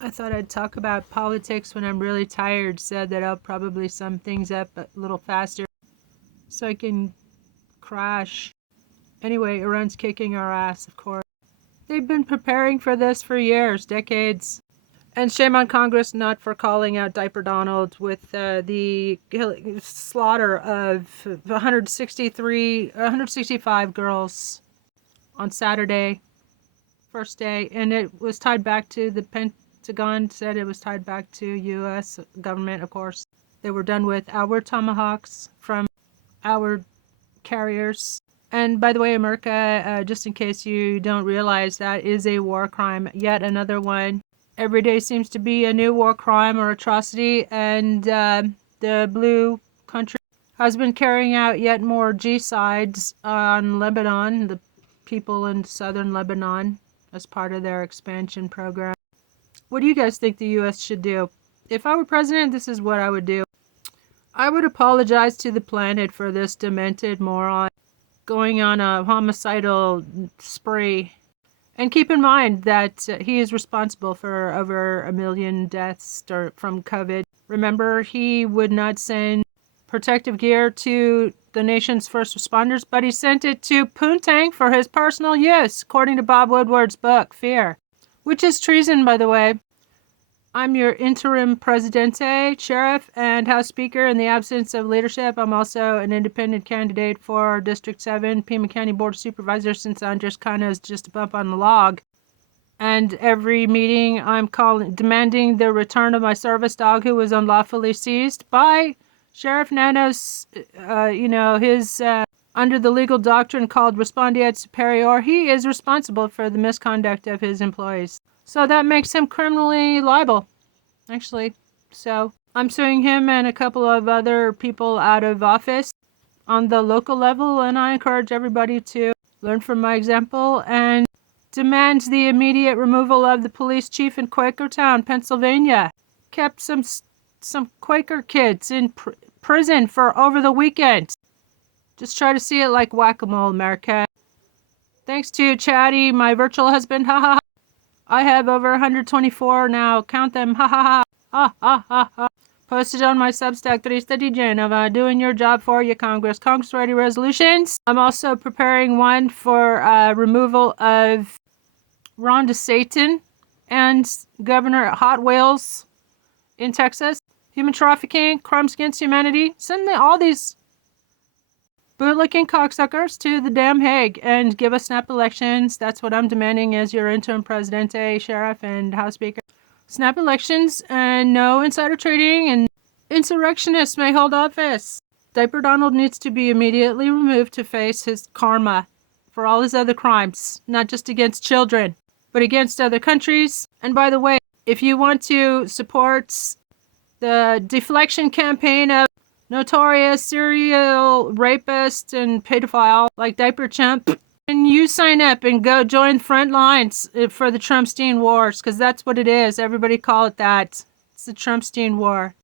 I thought I'd talk about politics when I'm really tired, so that I'll probably sum things up a little faster so I can crash. Anyway, Iran's kicking our ass, of course. They've been preparing for this for years, decades. And shame on Congress not for calling out Diaper Donald with the slaughter of 165 girls on Saturday, first day. And it was tied back to the Pentagon, said it was tied back to U.S. government, of course. They were done with our Tomahawks from our carriers. And by the way, America, just in case you don't realize, that is a war crime. Yet another one. Every day seems to be a new war crime or atrocity, and the blue country has been carrying out yet more G-sides on Lebanon, the people in southern Lebanon, as part of their expansion program. What do you guys think the U.S. should do? If I were president, this is what I would do. I would apologize to the planet for this demented moron going on a homicidal spree. And keep in mind that he is responsible for over 1 million deaths from COVID. Remember, he would not send protective gear to the nation's first responders, but he sent it to Poontang for his personal use, according to Bob Woodward's book, Fear, which is treason, by the way. I'm your interim presidente, sheriff, and House Speaker in the absence of leadership. I'm also an independent candidate for District 7, Pima County Board of Supervisors, since Andres Cano is just a bump on the log. And every meeting I'm demanding the return of my service dog who was unlawfully seized by Sheriff Nanos, his under the legal doctrine called respondeat superior. He is responsible for the misconduct of his employees. So that makes him criminally liable, actually. So I'm suing him and a couple of other people out of office on the local level, and I encourage everybody to learn from my example and demand the immediate removal of the police chief in Quakertown, Pennsylvania. Kept some Quaker kids in prison for over the weekend. Just try to see it like whack-a-mole, America. Thanks to Chatty, my virtual husband, ha ha ha. I have over 124 now. Count them. Ha ha ha. Ha ha ha ha. Posted on my Substack, Trista Di Genova. Doing your job for you, Congress. Congress ready resolutions. I'm also preparing one for removal of Ron DeSatan and Governor Hot Wheels in Texas. Human trafficking, crimes against humanity. Send all these bootlicking cocksuckers to the damn Hague and give us snap elections. That's what I'm demanding as your interim presidente, sheriff, and House Speaker. Snap elections and no insider trading, and insurrectionists may hold office. Diaper Donald needs to be immediately removed to face his karma for all his other crimes, not just against children, but against other countries. And by the way, if you want to support the deflection campaign of notorious serial rapist and pedophile like Diaper Chimp, and you sign up and go join front lines for the Trumpstein Wars, because that's what it is. Everybody call it that. It's the Trumpstein War.